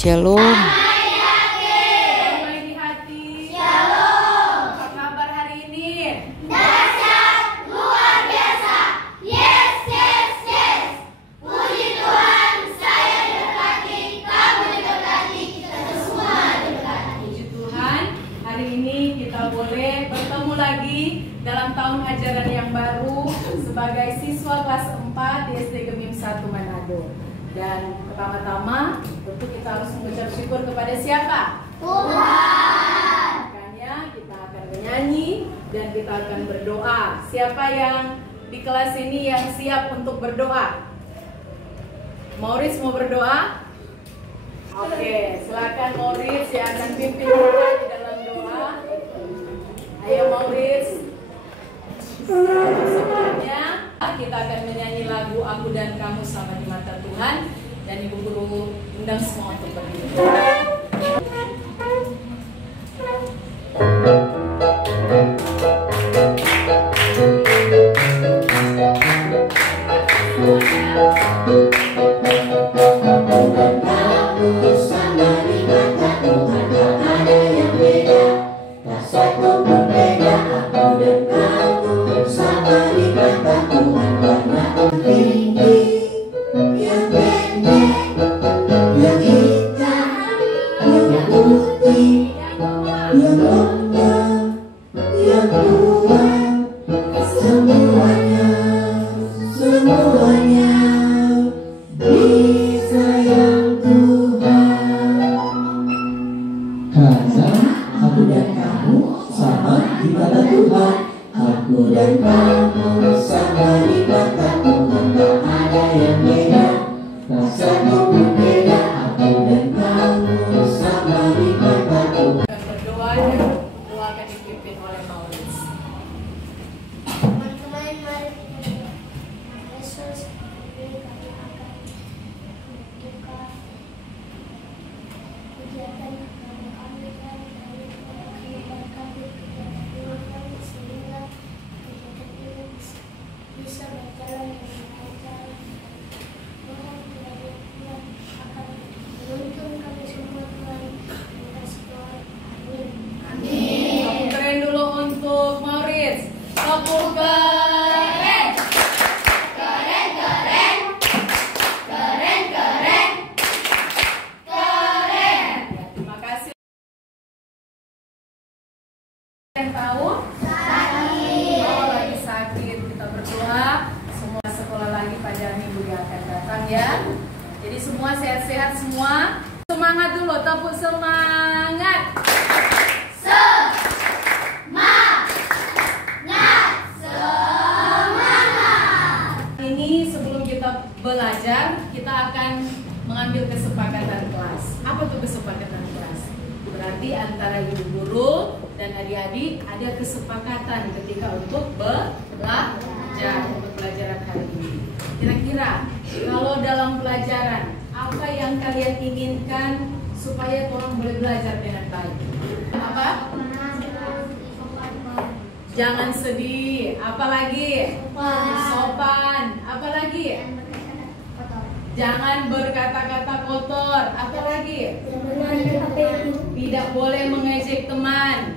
Shalom. Damai di hati. Shalom. Apa kabar hari ini? Dahsyat, luar biasa. Yes, yes, yes. Puji Tuhan, saya diberkati, kamu diberkati, kita semua diberkati. Puji Tuhan, hari ini kita boleh bertemu lagi dalam tahun ajaran yang baru sebagai siswa kelas 4 di SD Gemim 1 Manado. Dan pertama-tama tentu kita harus mengucap syukur kepada siapa? Tuhan. Makanya kita akan menyanyi dan kita akan berdoa. Siapa yang di kelas ini yang siap untuk berdoa? Maurice mau berdoa? Oke, silakan Maurice yang akan pimpin kita di dalam doa. Ayo Maurice. Sebelumnya kita akan menyanyi lagu Aku dan Kamu Sama di Mata Tuhan, dan Ibu Guru undang semua untuk berdiri. Belajar, kita akan mengambil kesepakatan kelas. Apa tuh kesepakatan kelas? Berarti antara ibu guru dan adik-adik ada kesepakatan ketika untuk belajar untuk pelajaran hari ini. Kira-kira kalau dalam pelajaran apa yang kalian inginkan supaya orang boleh belajar dengan baik? Apa? Jangan sedih. Apalagi? Sopan. Apalagi? Jangan berkata-kata kotor. Apalagi? Tidak boleh mengejek teman.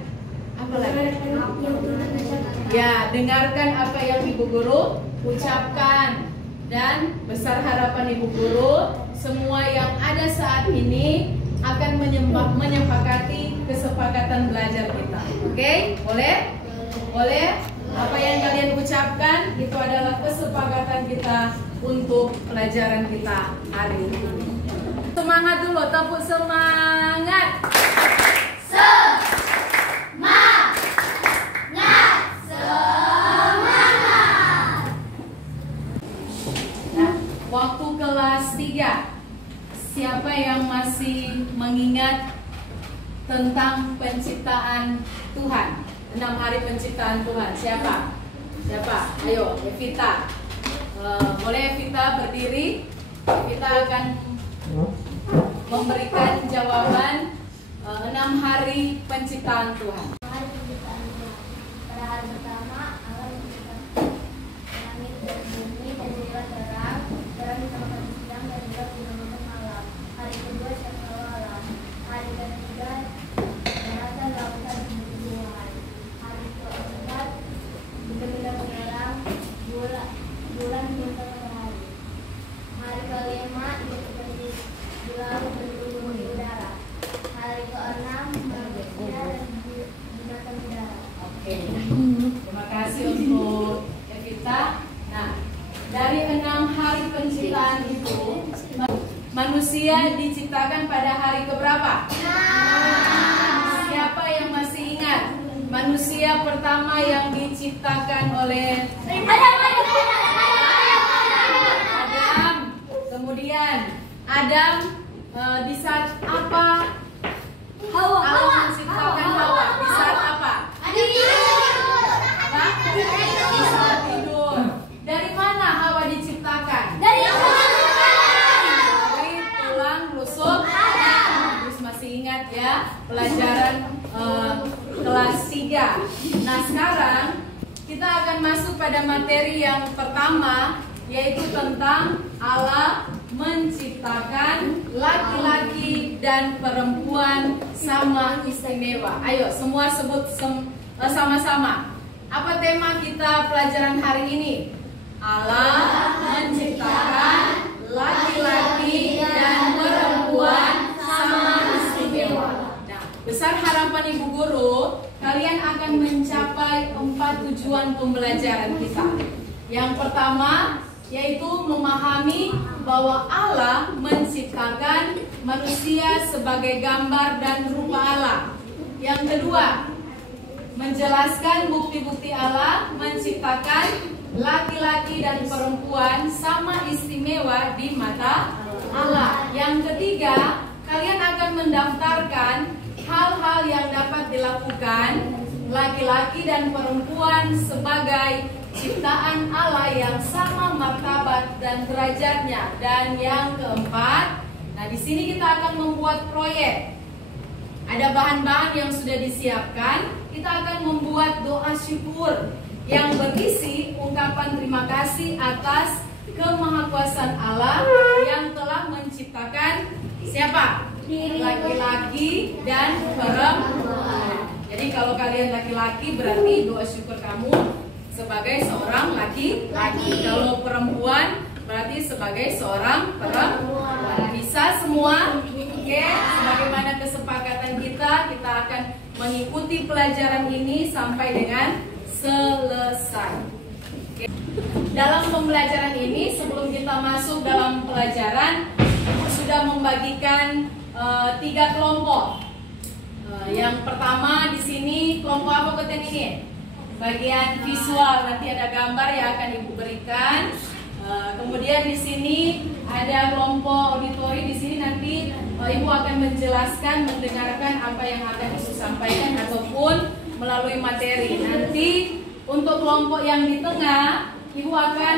Apalagi? Ya, dengarkan apa yang ibu guru ucapkan. Dan besar harapan ibu guru, semua yang ada saat ini akan menyepakati kesepakatan belajar kita. Oke? Boleh? Boleh? Apa yang kalian ucapkan itu adalah kesepakatan kita untuk pelajaran kita hari ini. Semangat dulu, tepuk semangat. Semangat, semangat. Nah, waktu kelas 3, siapa yang masih mengingat tentang penciptaan Tuhan? 6 hari penciptaan Tuhan. Siapa? Siapa? Ayo, Evita. Boleh Evita berdiri? Kita akan memberikan jawaban 6 hari penciptaan Tuhan. Hari penciptaan Tuhan. Pada hari pertama, Allah menciptakan langit dan bumi dan jadilah terang. Terang di tengah siang dan gelap di tengah malam. Hari kedua, Allah manusia diciptakan pada hari keberapa? Siapa yang masih ingat? Manusia pertama yang diciptakan oleh Adam. Kemudian Adam di saat apa? Allah menciptakan Hawa. Di saat apa? Apa? Di saat tidur. Dari mana Hawa diciptakan? Dari tulang rusuk Adam. Terus masih ingat ya pelajaran kelas 3. Nah, sekarang kita akan masuk pada materi yang pertama, yaitu tentang Allah menciptakan laki-laki dan perempuan sama istimewa. Ayo semua sebut sama-sama. Apa tema kita pelajaran hari ini? Allah menciptakan laki-laki dan perempuan sama istimewa. Nah, besar harapan Ibu Guru, kalian akan mencapai 4 tujuan pembelajaran kita. Yang pertama yaitu memahami bahwa Allah menciptakan manusia sebagai gambar dan rupa Allah. Yang kedua, menjelaskan bukti-bukti Allah menciptakan laki-laki dan perempuan sama istimewa di mata Allah. Yang ketiga, kalian akan mendaftarkan hal-hal yang dapat dilakukan laki-laki dan perempuan sebagai ciptaan Allah yang sama martabat dan derajatnya. Dan yang keempat, nah di sini kita akan membuat proyek. Ada bahan-bahan yang sudah disiapkan. Kita akan membuat doa syukur yang berisi ungkapan terima kasih atas kemahakuasaan Allah yang telah menciptakan siapa? Laki-laki dan perempuan. Jadi kalau kalian laki-laki berarti doa syukur kamu sebagai seorang laki-laki. Kalau perempuan berarti sebagai seorang perempuan. Bisa semua? Oke, sebagaimana kesepakatan kita akan mengikuti pelajaran ini sampai dengan selesai. Oke. Dalam pembelajaran ini, sebelum kita masuk dalam pelajaran, sudah membagikan 3 kelompok. Yang pertama di sini kelompok apa Keten ini? Bagian visual, nanti ada gambar yang akan Ibu berikan. Kemudian di sini ada kelompok auditori. Di sini nanti Ibu akan menjelaskan, mendengarkan apa yang akan Ibu sampaikan ataupun melalui materi. Nanti untuk kelompok yang di tengah, Ibu akan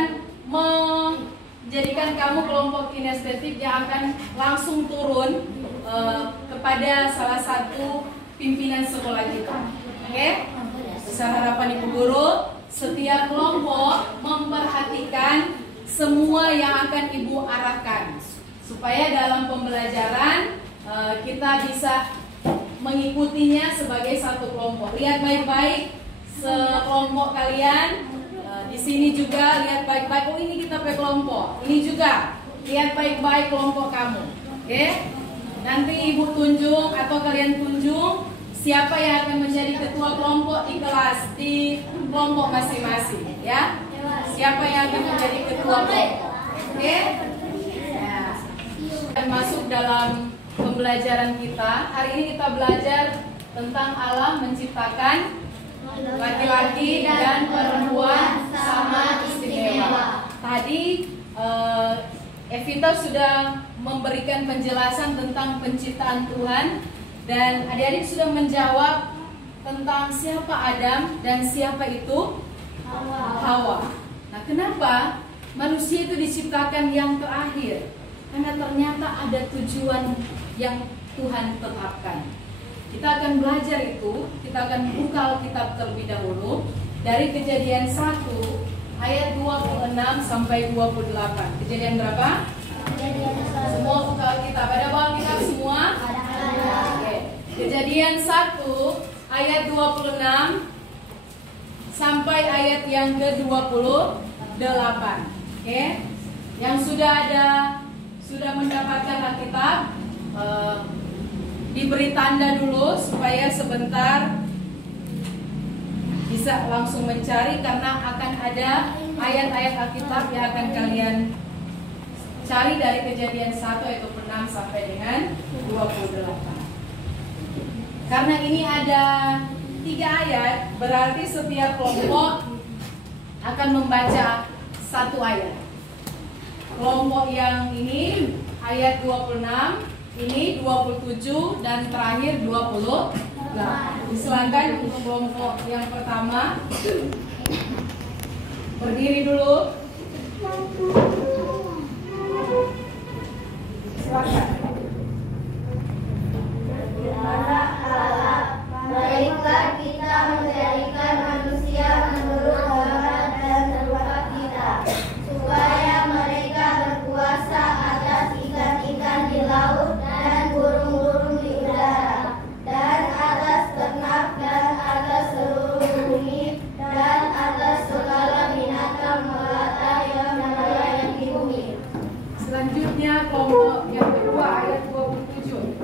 menjadikan kamu kelompok kinestetik yang akan langsung turun kepada salah satu pimpinan sekolah kita. Oke? Besar harapan Ibu Guru, setiap kelompok memperhatikan semua yang akan Ibu arahkan, supaya dalam pembelajaran kita bisa mengikutinya sebagai satu kelompok. Lihat baik-baik sekelompok kalian. Di sini juga lihat baik-baik. Oh, ini kita pakai kelompok. Ini juga lihat baik-baik kelompok kamu. Oke? Nanti Ibu tunjuk atau kalian tunjuk siapa yang akan menjadi ketua kelompok di kelas, di kelompok masing-masing, ya. Siapa yang akan menjadi ketua kelompok? Oke? Nah, dan masuk dalam pembelajaran kita. Hari ini kita belajar tentang Allah menciptakan laki-laki dan perempuan sama istimewa. Tadi Evita sudah memberikan penjelasan tentang penciptaan Tuhan, dan adik-adik sudah menjawab tentang siapa Adam dan siapa itu Hawa. Nah, kenapa manusia itu diciptakan yang terakhir? Karena ternyata ada tujuan yang Tuhan tetapkan. Kita akan belajar itu, kita akan buka Alkitab terlebih dahulu dari Kejadian 1 ayat 26 sampai 28. Kejadian berapa? Semua buka Alkitab. Ada bawa Alkitab semua? Oke. Kejadian 1 ayat 26 sampai ayat yang ke-28. Oke. Yang sudah mendapatkan Alkitab, diberi tanda dulu supaya sebentar bisa langsung mencari, karena akan ada ayat-ayat Alkitab yang akan kalian cari dari Kejadian 1 ayat 26 sampai dengan 28. Karena ini ada 3 ayat, berarti setiap kelompok akan membaca 1 ayat. Kelompok yang ini ayat 26, ini 27, dan terakhir 28. Silakan untuk kelompok yang pertama berdiri dulu. Silakan. Baiklah kita menjadikan manusia menurut gambar dan rupa kita, supaya mereka berkuasa atas ikan-ikan di laut dan burung-burung di udara, dan atas ternak dan atas seluruh bumi, dan atas segala binatang melata yang melayang di bumi. Selanjutnya kelompok yang kedua ayat 27.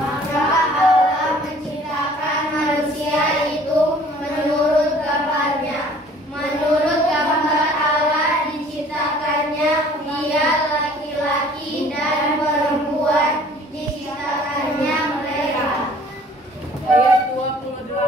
Maka Allah menciptakan manusia itu menurut gambarnya. Menurut gambar Allah diciptakannya, dia laki-laki dan perempuan diciptakannya mereka. Ayat 28.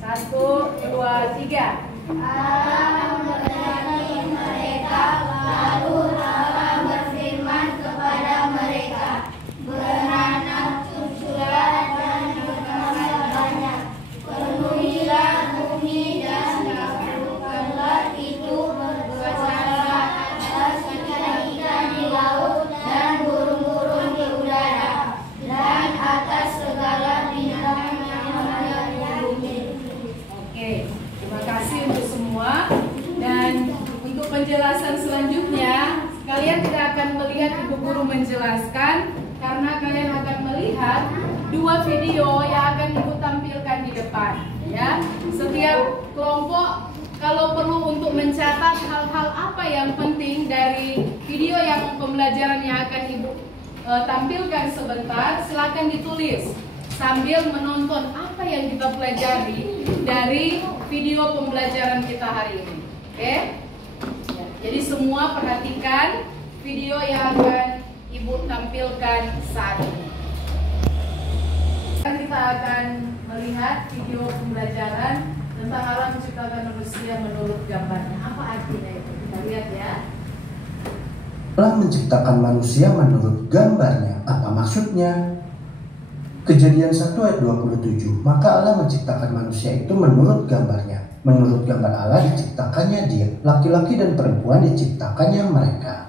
1, 2, 3. Allah memberkati mereka, lalu Allah berfirman kepada mereka, beranak cuculah dan bertambah banyak, penuhilah bumi dan taklukkanlah itu, berkuasalah atas ikan-ikan di laut dan burung-burung di udara, dan atas segala binatang yang melayang di bumi. Oke, terima kasih untuk semua. Dan untuk penjelasan selanjutnya, kalian tidak akan melihat Ibu Guru menjelaskan, karena kalian akan melihat 2 video yang akan Ibu tampilkan di depan. Ya, setiap kelompok kalau perlu untuk mencatat hal-hal apa yang penting dari video yang pembelajaran yang akan Ibu tampilkan sebentar, silakan ditulis sambil menonton apa yang kita pelajari dari video pembelajaran kita hari ini. Oke? Ya, jadi semua perhatikan video yang akan Ibu tampilkan saat ini. Kita akan melihat video pembelajaran tentang Allah menciptakan manusia menurut gambarnya. Apa artinya itu? Kita lihat ya. Allah menciptakan manusia menurut gambarnya. Apa maksudnya? Kejadian 1 ayat 27. Maka Allah menciptakan manusia itu menurut gambarnya. Menurut gambar Allah diciptakannya dia. Laki-laki dan perempuan diciptakannya mereka.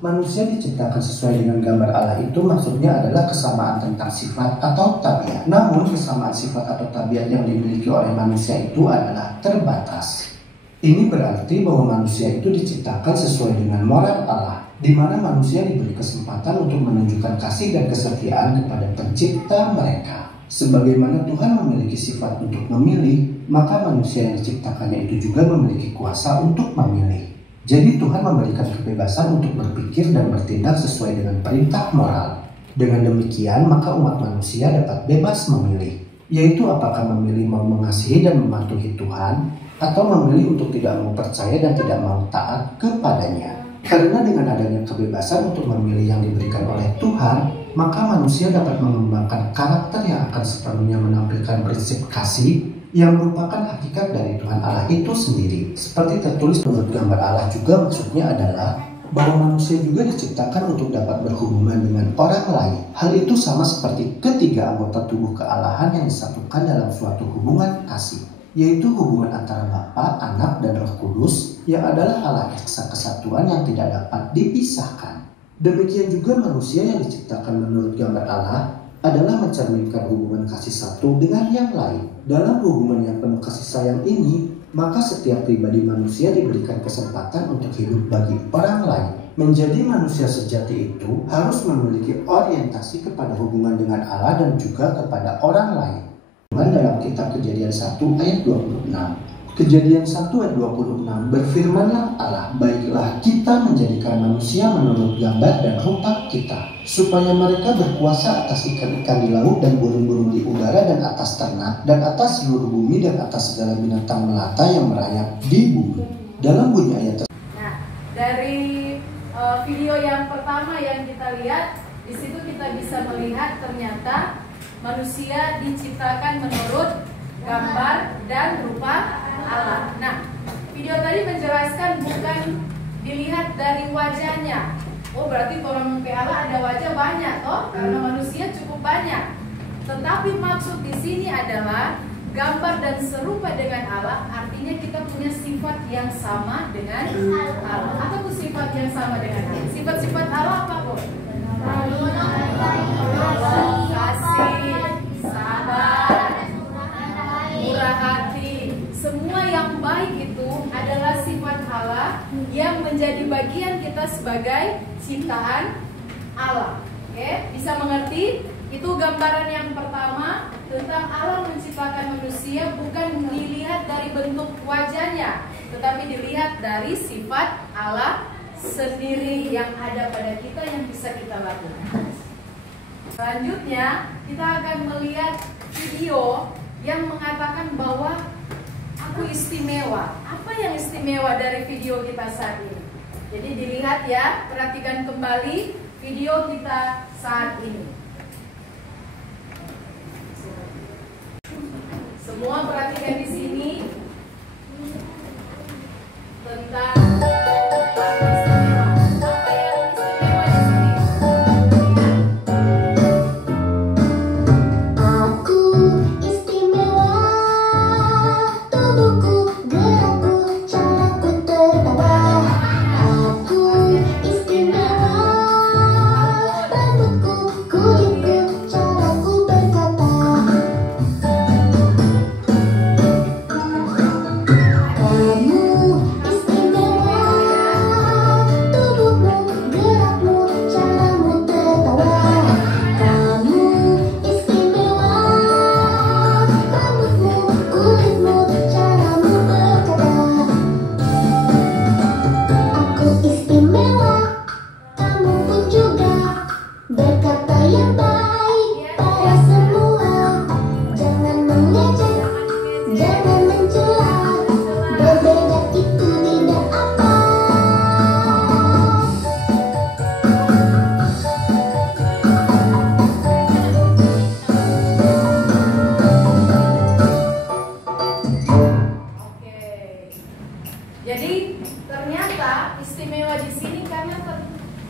Manusia diciptakan sesuai dengan gambar Allah itu maksudnya adalah kesamaan tentang sifat atau tabiat. Namun kesamaan sifat atau tabiat yang dimiliki oleh manusia itu adalah terbatas. Ini berarti bahwa manusia itu diciptakan sesuai dengan moral Allah, di mana manusia diberi kesempatan untuk menunjukkan kasih dan kesetiaan kepada pencipta mereka. Sebagaimana Tuhan memiliki sifat untuk memilih, maka manusia yang diciptakannya itu juga memiliki kuasa untuk memilih. Jadi Tuhan memberikan kebebasan untuk berpikir dan bertindak sesuai dengan perintah moral. Dengan demikian, maka umat manusia dapat bebas memilih, yaitu apakah memilih mau mengasihi dan mematuhi Tuhan, atau memilih untuk tidak mau percaya dan tidak mau taat kepadanya. Karena dengan adanya kebebasan untuk memilih yang diberikan oleh Tuhan, maka manusia dapat mengembangkan karakter yang akan sepenuhnya menampilkan prinsip kasih yang merupakan hakikat dari Tuhan Allah itu sendiri. Seperti tertulis menurut gambar Allah juga maksudnya adalah bahwa manusia juga diciptakan untuk dapat berhubungan dengan orang lain. Hal itu sama seperti ketiga anggota tubuh kealahan yang disatukan dalam suatu hubungan kasih, yaitu hubungan antara Bapa, Anak, dan Roh Kudus yang adalah Allah esa kesatuan yang tidak dapat dipisahkan. Demikian juga manusia yang diciptakan menurut gambar Allah adalah mencerminkan hubungan kasih satu dengan yang lain. Dalam hubungan yang penuh kasih sayang ini, maka setiap pribadi manusia diberikan kesempatan untuk hidup bagi orang lain. Menjadi manusia sejati itu harus memiliki orientasi kepada hubungan dengan Allah dan juga kepada orang lain. Dalam kitab Kejadian 1 ayat 26, Kejadian 1 ayat 26, berfirmanlah Allah, baiklah kita menjadikan manusia menurut gambar dan rupa kita, supaya mereka berkuasa atas ikan-ikan di laut dan burung-burung di udara dan atas ternak, dan atas seluruh bumi dan atas segala binatang melata yang merayap di bumi. Dalam bunyi ayat tersebut. Nah, dari video yang pertama yang kita lihat, di situ kita bisa melihat ternyata manusia diciptakan menurut gambar dan rupa Allah. Nah, video tadi menjelaskan bukan dilihat dari wajahnya. Oh, berarti orang Allah ada wajah banyak, toh? Karena manusia cukup banyak. Tetapi maksud di sini adalah gambar dan serupa dengan Allah, artinya kita punya sifat yang sama dengan Allah. Apa tuh sifat yang sama dengan Allah? Sifat-sifat Allah apa, Bu? Kasih, sabar, murah hati. Semua yang baik itu adalah sifat Allah yang menjadi bagian kita sebagai ciptaan Allah. Oke, bisa mengerti? Itu gambaran yang pertama tentang Allah menciptakan manusia bukan dilihat dari bentuk wajahnya, tetapi dilihat dari sifat Allah sendiri yang ada pada kita yang bisa kita lakukan. Selanjutnya kita akan melihat video yang mengatakan bahwa aku istimewa. Apa yang istimewa dari video kita saat ini? Jadi dilihat ya, perhatikan kembali video kita saat ini. Semua perhatikan di sini tentang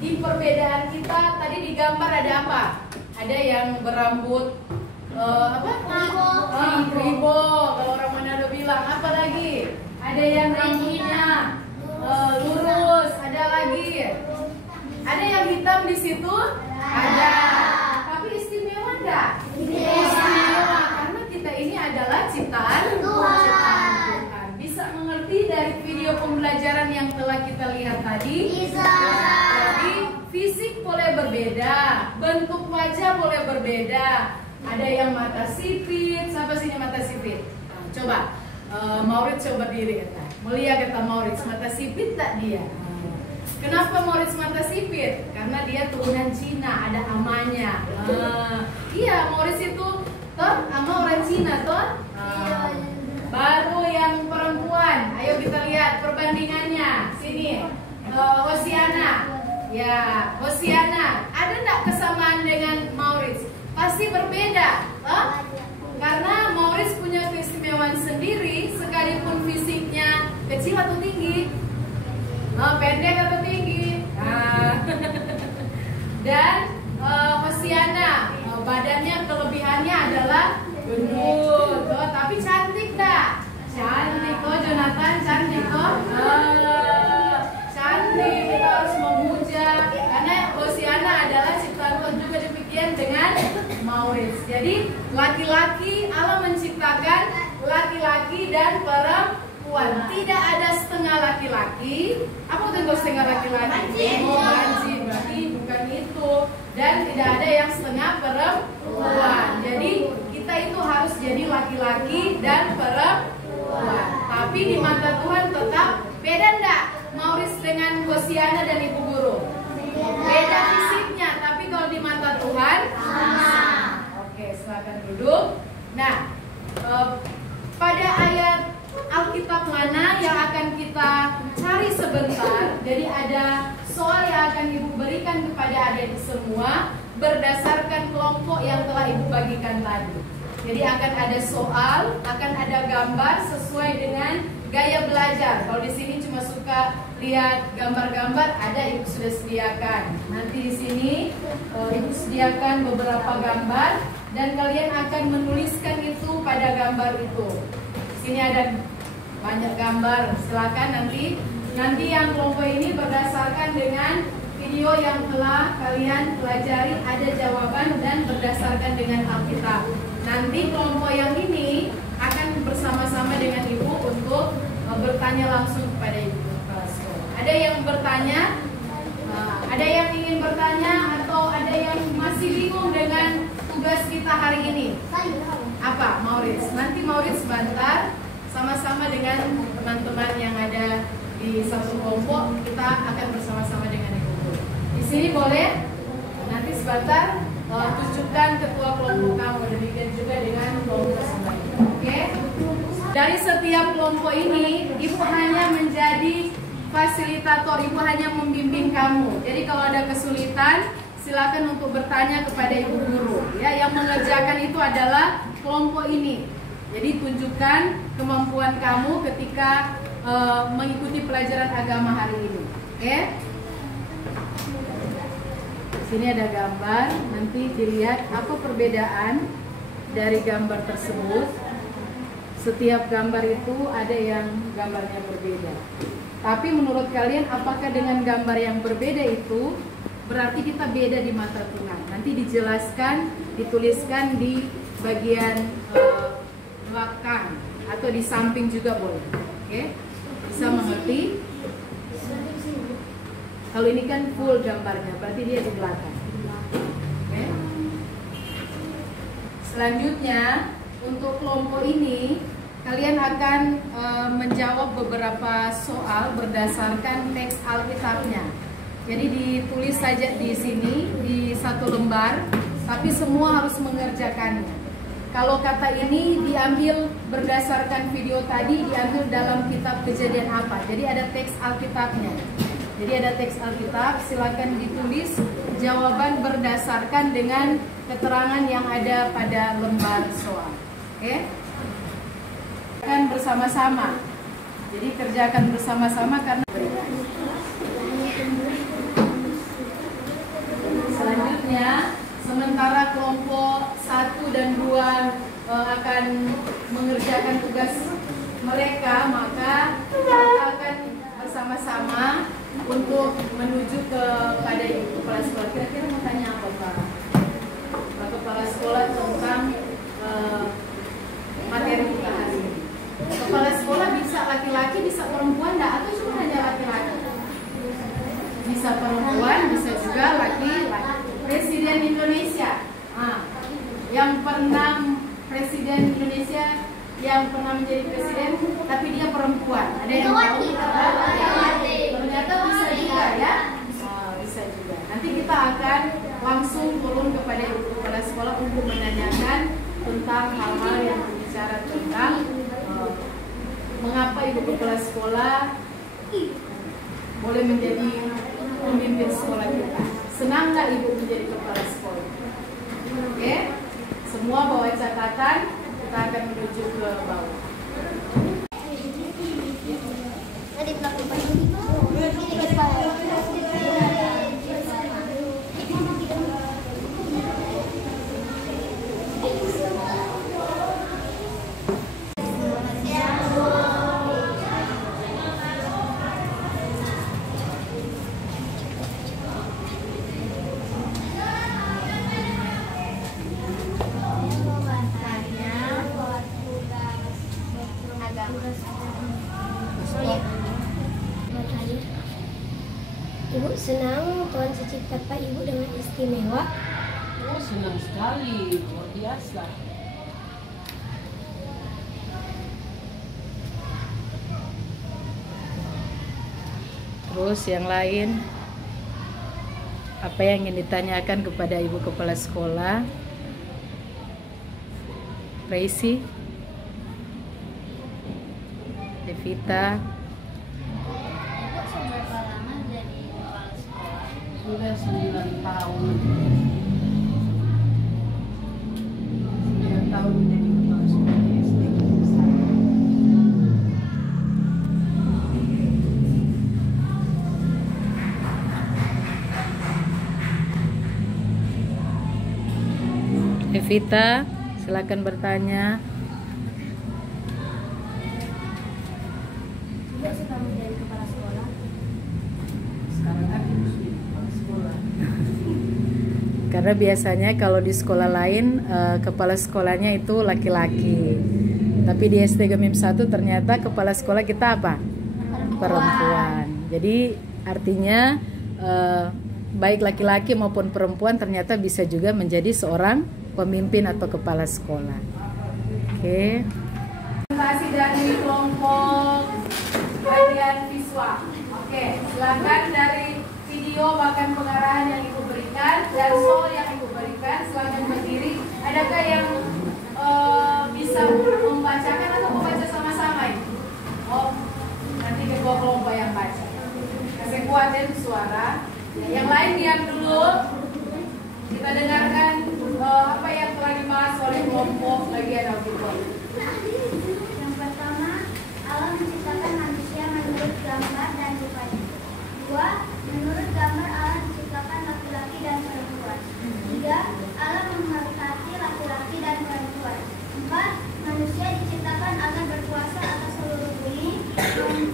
di perbedaan kita tadi di gambar ada apa? Ada yang berambut ribo, kalau orang Manado bilang. Apa lagi? Ada yang rambutnya lurus, ada lagi. Ada yang hitam di situ? Ada. Tapi istimewa enggak? Istimewa, karena kita ini adalah ciptaan Tuhan. Bisa mengerti dari video pembelajaran yang telah kita lihat tadi? Bisa. Jadi fisik boleh berbeda, bentuk wajah boleh berbeda. Ada yang mata sipit, siapa sini mata sipit? Nah, coba Maurits coba diri kita. Mulia kata Maurits, mata sipit tak dia? Kenapa Maurits mata sipit? Karena dia turunan Cina, ada amanya. Iya, Maurits itu toh ama orang Cina toh. Baru yang perempuan, ayo kita lihat perbandingannya. Sini, Hosiana. Ya, Hosiana. Ada enggak kesamaan dengan Maurits? Pasti berbeda, toh? Karena Maurits punya keistimewaan sendiri, sekalipun fisiknya kecil atau tinggi, pendek atau tinggi. Dan Hosiana, badannya kelebihannya adalah gendut, tapi cantik dah. Cantik kok Jonathan, cantik kok. Cantik, kita harus memuja karena Hosiana adalah ciptaan Tuhan juga demikian dengan Maurits. Jadi laki-laki, Allah menciptakan laki-laki dan perempuan. Tidak ada setengah laki-laki. Apa itu setengah laki-laki? Banci, berarti bukan itu. Dan tidak ada yang setengah perempuan. Jadi kita itu harus jadi laki-laki dan perempuan. Tapi di mata Tuhan tetap beda enggak? Maurice dengan Gosiana dan Ibu Guru? Beda fisiknya, tapi kalau di mata Tuhan sama. Oke, silakan duduk. Nah, pada ayat Alkitab mana yang akan kita cari sebentar? Jadi ada soal yang akan Ibu berikan kepada adik semua berdasarkan kelompok yang telah Ibu bagikan tadi. Jadi akan ada soal, akan ada gambar sesuai dengan gaya belajar. Kalau di sini cuma suka lihat gambar-gambar, ada Ibu sudah sediakan. Nanti di sini Ibu sediakan beberapa gambar dan kalian akan menuliskan itu pada gambar itu. Di sini ada banyak gambar. Silakan nanti yang kelompok ini berdasarkan dengan video yang telah kalian pelajari ada jawaban dan berdasarkan dengan Alkitab. Nanti kelompok yang ini akan bersama-sama dengan Ibu untuk bertanya langsung kepada Ibu kepala sekolah. Ada yang bertanya, ada yang ingin bertanya atau ada yang masih bingung dengan tugas kita hari ini? Apa, Maurice? Nanti Maurice sebentar sama-sama dengan teman-teman yang ada di satu kelompok, kita akan bersama-sama dengan Ibu Guru. Di sini boleh nanti sebentar tunjukkan ketua kelompok kamu, demikian juga dengan kelompok semuanya. Oke? Dari setiap kelompok ini, Ibu hanya menjadi fasilitator, Ibu hanya membimbing kamu. Jadi kalau ada kesulitan, silakan untuk bertanya kepada Ibu Guru. Ya, yang mengerjakan itu adalah kelompok ini. Jadi tunjukkan kemampuan kamu ketika mengikuti pelajaran agama hari ini. Oke? Sini ada gambar, nanti dilihat apa perbedaan dari gambar tersebut. Setiap gambar itu ada yang gambarnya berbeda. Tapi menurut kalian apakah dengan gambar yang berbeda itu berarti kita beda di mata Tuhan? Nanti dijelaskan, dituliskan di bagian belakang atau di samping juga boleh. Oke? Bisa mengerti? Kalau ini kan full gambarnya, berarti dia di belakang. Oke? Selanjutnya, untuk kelompok ini, kalian akan menjawab beberapa soal berdasarkan teks Alkitabnya. Jadi ditulis saja di sini, di satu lembar, tapi semua harus mengerjakannya. Kalau kata ini diambil berdasarkan video tadi, diambil dalam kitab Kejadian apa? Jadi ada teks Alkitabnya. Jadi ada teks Alkitab, silakan ditulis jawaban berdasarkan dengan keterangan yang ada pada lembar soal. Oke? Kan bersama-sama. Jadi kerjakan bersama-sama karena selanjutnya, sementara kelompok 1 dan 2 akan mengerjakan tugas mereka, maka kita akan bersama-sama untuk menuju kepada Ibu Kepala Sekolah. Kira-kira mau tanya apa Pak? Pak Kepala Sekolah tentang materi kita hari ini. Kepala sekolah bisa laki-laki, bisa perempuan, enggak? Atau cuma hanya laki-laki? Bisa perempuan, bisa juga laki-laki. Presiden Indonesia, yang pernah Presiden Indonesia yang pernah menjadi presiden, tapi dia perempuan. Ada yang tahu? Ternyata bisa juga ya? Bisa juga. Nanti kita akan langsung turun kepada Ibu Kepala Sekolah untuk menanyakan tentang hal-hal yang berbicara tentang mengapa Ibu Kepala Sekolah boleh menjadi pemimpin sekolah kita. Senang nggak Ibu menjadi kepala sekolah? Oke, semua bawa catatan, kita akan menuju ke bawah. Ibu senang Tuhan menciptakan Ibu dengan istimewa? Oh, senang sekali, luar biasa. Terus yang lain, apa yang ingin ditanyakan kepada Ibu Kepala Sekolah? Tracy, Evita. Ibu seberapa lama jadi kepala sekolah? Sudah 9 tahun. 9 tahun menjadi kepala sekolah SD. Evita, silakan bertanya. Juga suka menjadi kepala sekolah. Sekarang aku sudah kepala sekolah. Karena biasanya kalau di sekolah lain kepala sekolahnya itu laki-laki. Tapi di SD Gemim 1 ternyata kepala sekolah kita apa? Perempuan. Jadi artinya baik laki-laki maupun perempuan ternyata bisa juga menjadi seorang pemimpin atau kepala sekolah. Oke. Terima kasih dari kelompok bagian visual. Oke, silakan dari video bahkan pengarahan yang Ibu berikan dan soal yang Ibu berikan, silakan berdiri. Adakah yang bisa membacakan atau membaca sama-sama Ibu? Oh, nanti kedua kelompok yang baca. Kasih kuatin suara. Yang lain diam dulu. Kita dengarkan apa yang telah dibahas oleh kelompok bagian auditor. Yang pertama, Allah menciptakan manusia menurut gambar dan rupanya. 2. Menurut gambar Allah diciptakan laki-laki dan perempuan. 3. Allah memberkati laki-laki dan perempuan. 4. Manusia diciptakan agar berkuasa atas seluruh bumi.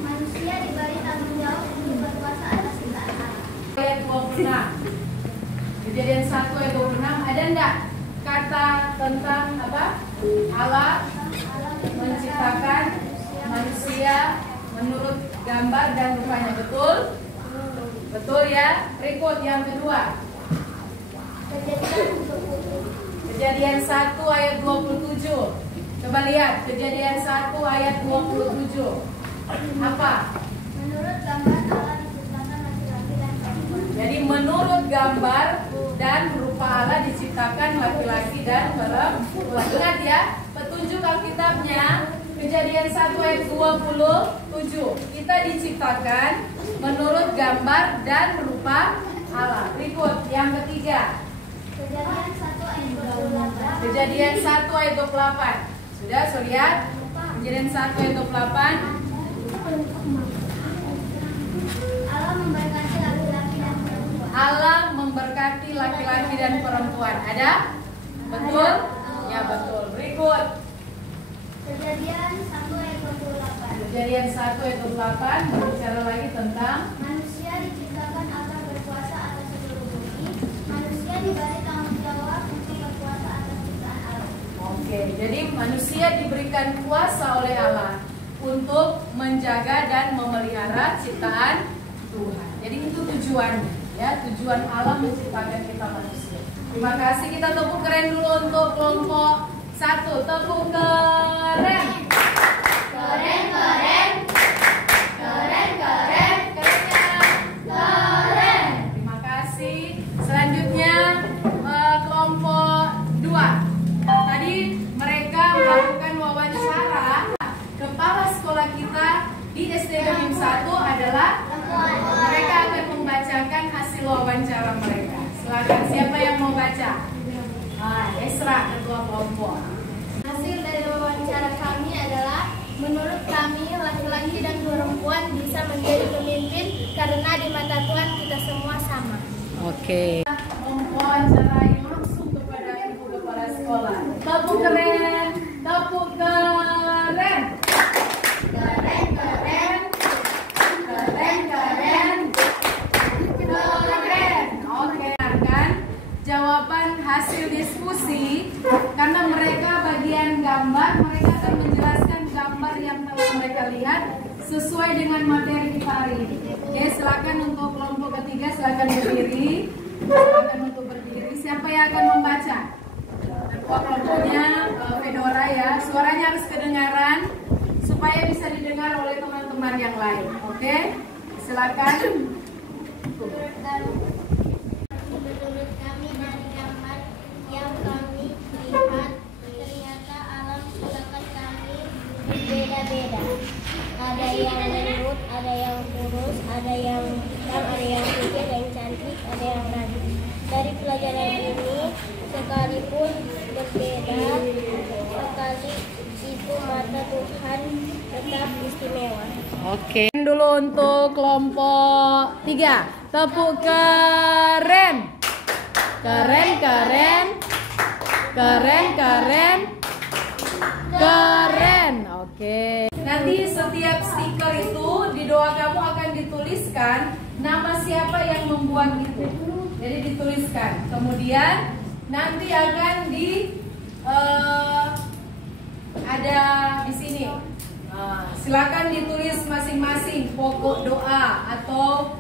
Manusia diberi tanggung jawab untuk berkuasa atas ciptaan Allah. Ayat 26. Kejadian 1 ayat 26, ada enggak kata tentang apa? Allah menciptakan manusia menurut gambar dan rupanya, betul? Betul ya? Berikut yang kedua. Kejadian 1 ayat 27. Coba lihat Kejadian 1 ayat 27. Apa? Menurut gambar Allah diciptakan laki-laki dan perempuan. Jadi menurut gambar dan rupa Allah diciptakan laki-laki dan perempuan. Ingat ya, petunjuk Alkitabnya Kejadian 1 ayat 27. Kita diciptakan menurut gambar dan rupa Allah. Berikut yang ketiga. Kejadian 1 ayat 28. Kejadian 1 ayat 28. Sudah, lihat. Kejadian 1 ayat 28. Allah memberkati laki-laki dan perempuan. Allah memberkati laki-laki dan perempuan. Ada? Betul? Ya, betul. Berikut. Kejadian 1 ayat 28. Kejadian 1 ayat 28 berbicara lagi tentang Manusia diciptakan agar berkuasa atas seluruh bumi. Manusia diberi tanggung jawab untuk berkuasa atas ciptaan Allah. Oke, jadi manusia diberikan kuasa oleh Allah untuk menjaga dan memelihara ciptaan Tuhan. Jadi itu tujuannya, ya, tujuan Allah menciptakan kita manusia. Terima kasih, kita tepuk keren dulu untuk kelompok 1. Tepuk keren. Keren, keren. Keren, keren. Kerennya. Keren. Terima kasih. Selanjutnya kelompok 2. Tadi mereka melakukan wawancara. Kepala sekolah kita di SD Gemim 1 adalah mereka akan membacakan hasil wawancara mereka. Silakan, siapa yang mau baca? Esra, ketua kelompok. Hasil dari wawancara kami adalah menurut kami laki-laki dan perempuan bisa menjadi pemimpin karena di mata Tuhan kita semua sama. Oke. Mewawancarai langsung kepada ibu kepala sekolah. Tepuk keren, tepuk keren. Keren, keren. Keren, keren. Keren. Oke, kan? Jawaban hasil diskusi karena mereka bagian gambar, mereka akan menjelaskan gambar yang telah mereka lihat sesuai dengan materi kita hari ini. Oke, silakan untuk kelompok ketiga, silakan berdiri. Silakan untuk berdiri. Siapa yang akan membaca? Ketua kelompoknya Fedora ya. Suaranya harus kedengaran supaya bisa didengar oleh teman-teman yang lain. Oke? silakan. Menurut kami dari gambar yang kami lihat, ternyata alam sekitar kami berbeda-beda. Ada yang lembut, ada yang kurus, ada yang hitam, ada yang putih, ada yang cantik, ada yang ragu. Dari pelajaran ini, sekalipun berbeda, sekali itu mata Tuhan tetap istimewa. Oke. Dulu untuk kelompok 3. Tepuk keren. Keren, keren. Keren, keren. Keren. Oke. Nanti setiap stiker itu di doa kamu akan dituliskan nama siapa yang membuat itu. Jadi dituliskan. Kemudian nanti akan ada di sini. Silakan ditulis masing-masing pokok doa atau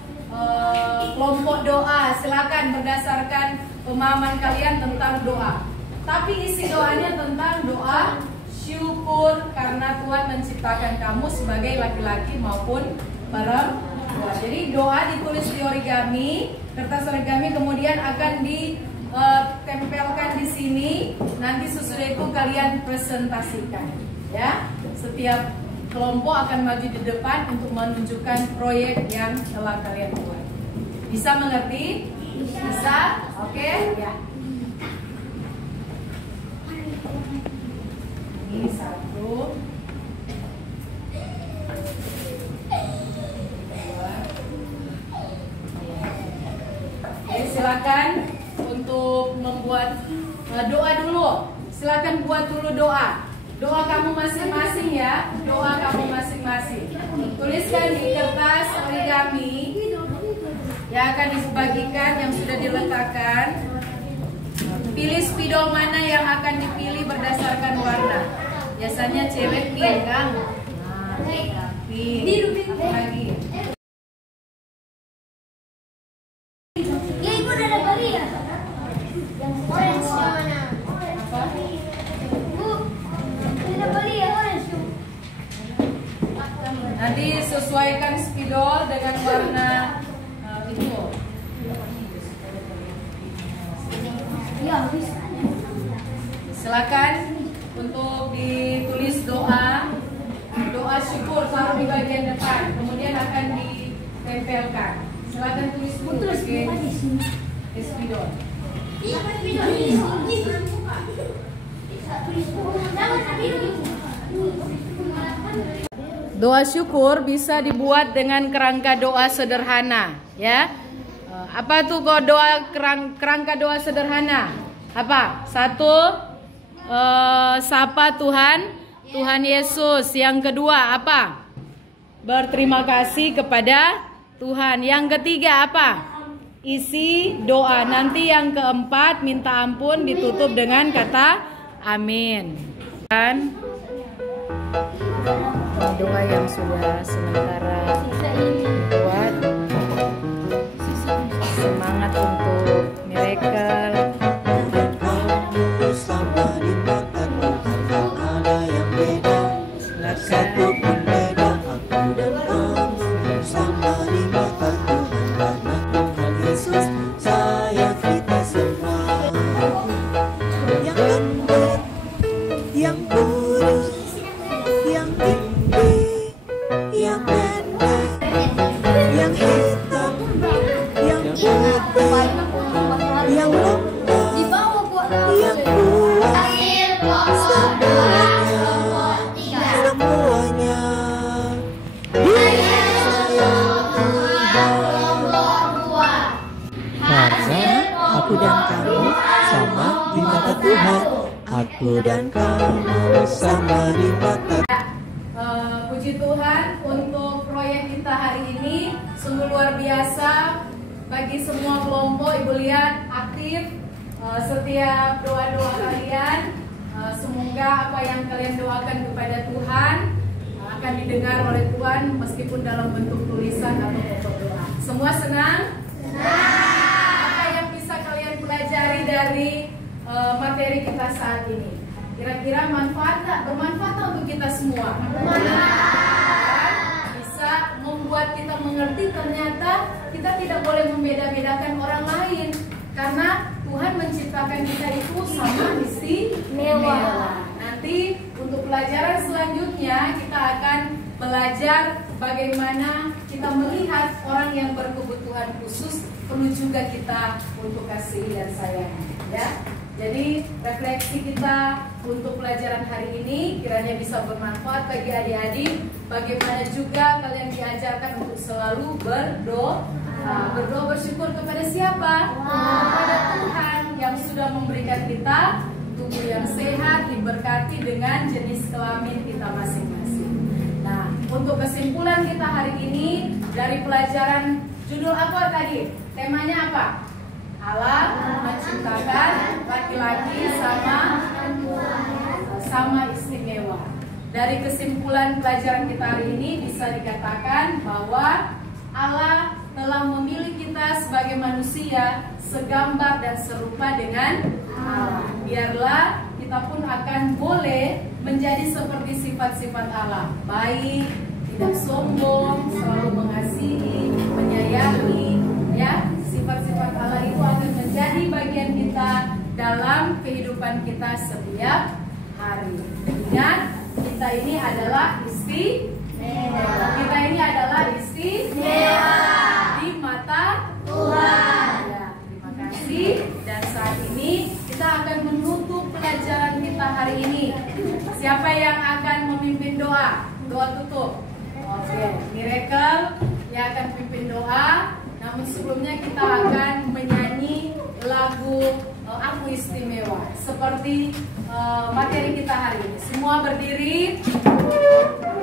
kelompok doa. Silakan berdasarkan pemahaman kalian tentang doa. Tapi isi doanya tentang doa syukur karena Tuhan menciptakan kamu sebagai laki-laki maupun perempuan. Jadi doa ditulis di origami, kertas origami, kemudian akan ditempelkan di sini. Nanti sesudah itu kalian presentasikan, ya. Setiap kelompok akan maju di depan untuk menunjukkan proyek yang telah kalian buat. Bisa mengerti? Bisa? Oke? Ya. Ini 1. Oke, silakan untuk membuat doa dulu. Silakan buat dulu doa. Doa kamu masing-masing ya. Doa kamu masing-masing. Tuliskan di kertas origami yang akan dibagikan, yang sudah diletakkan. Pilih spidol mana yang akan dipilih berdasarkan warna. Biasanya cewek pink kan? Nah, pink. Apa lagi? Ya, ibu udah dapat ya? Yang orange mana? Apa? Bu, udah beli ya orange. Nanti sesuaikan spidol dengan warna itu. Ya, bisa. Silakan untuk ditulis doa syukur taruh di bagian depan, kemudian akan ditempelkan. Silakan tulis dulu pakai spidol. Doa syukur bisa dibuat dengan kerangka doa sederhana, ya. Apa tuh kok doa kerangka doa sederhana? Apa? 1, sapa Tuhan Yesus. Yang kedua apa? Berterima kasih kepada Tuhan. Yang ketiga apa? Isi doa. Nanti yang keempat minta ampun ditutup dengan kata amin. Dan doa yang sudah sementara buat, semangat untuk miracle. Aku dan kamu sama di mata. Puji Tuhan untuk proyek kita hari ini sungguh luar biasa. Bagi semua kelompok, Ibu lihat aktif setiap doa-doa kalian. Semoga apa yang kalian doakan kepada Tuhan akan didengar oleh Tuhan meskipun dalam bentuk tulisan atau pokok doa. Semua senang? Apa yang bisa kalian pelajari dari materi kita saat ini? Kira-kira bermanfaat untuk kita semua? Bisa membuat membuat kita mengerti ternyata kita tidak boleh membeda-bedakan orang lain, karena Tuhan menciptakan kita itu sama istimewa. Nanti untuk pelajaran selanjutnya kita akan belajar bagaimana kita melihat orang yang berkebutuhan khusus, perlu juga kita untuk kasih dan sayang, ya. Jadi refleksi kita untuk pelajaran hari ini kiranya bisa bermanfaat bagi adik-adik. Bagaimana juga kalian diajarkan untuk selalu berdoa. Berdoa bersyukur kepada siapa? Kepada Tuhan yang sudah memberikan kita tubuh yang sehat, diberkati dengan jenis kelamin kita masing-masing. Nah, untuk kesimpulan kita hari ini dari pelajaran judul apa tadi? Temanya apa? Allah menciptakan laki-laki sama istimewa. Dari kesimpulan pelajaran kita hari ini bisa dikatakan bahwa Allah telah memilih kita sebagai manusia segambar dan serupa dengan Allah. Biarlah kita pun akan boleh menjadi seperti sifat-sifat Allah, baik, tidak sombong, selalu mengasihi, menyayangi, ya. Sifat-sifat Allah itu akan menjadi bagian kita dalam kehidupan kita setiap hari. Ingat, kita ini adalah istimewa. Kita ini adalah istimewa di mata Tuhan. Ya, terima kasih. Dan saat ini kita akan menutup pelajaran kita hari ini. Siapa yang akan memimpin doa? Doa tutup. Oke, Miracle yang akan pimpin doa. Namun sebelumnya kita akan menyanyi lagu Aku Istimewa seperti materi kita hari ini. Semua berdiri. Kita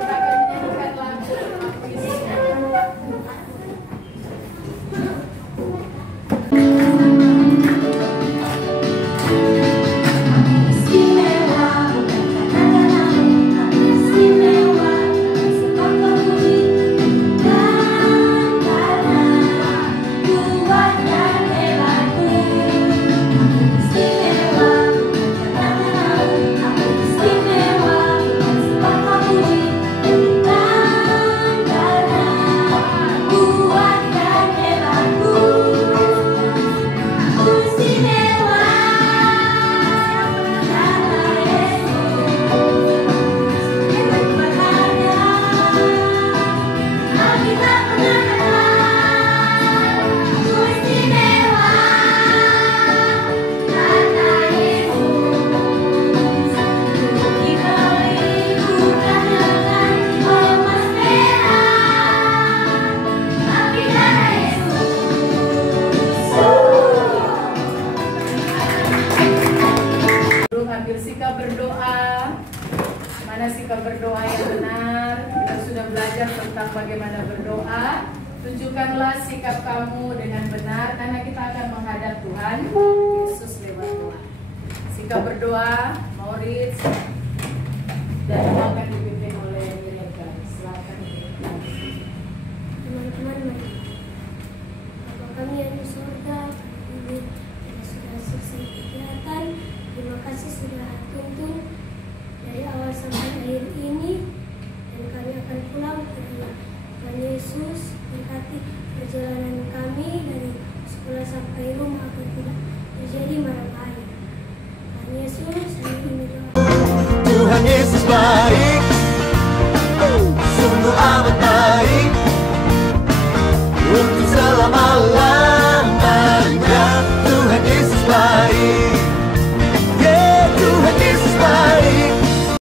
akan menyanyikan lagu Aku Istimewa. Ambil sikap berdoa. Mana sikap berdoa yang benar? Kita sudah belajar tentang bagaimana berdoa. Tunjukkanlah sikap kamu dengan benar, karena kita akan menghadap Tuhan Yesus lewat doa. Sikap berdoa, Maurits, dan akan dipimpin oleh Miracle. Silakan. Teman-teman, mari. Bapa kami yang di surga, ini sudah selesai kegiatan. Terima kasih sudah tuntun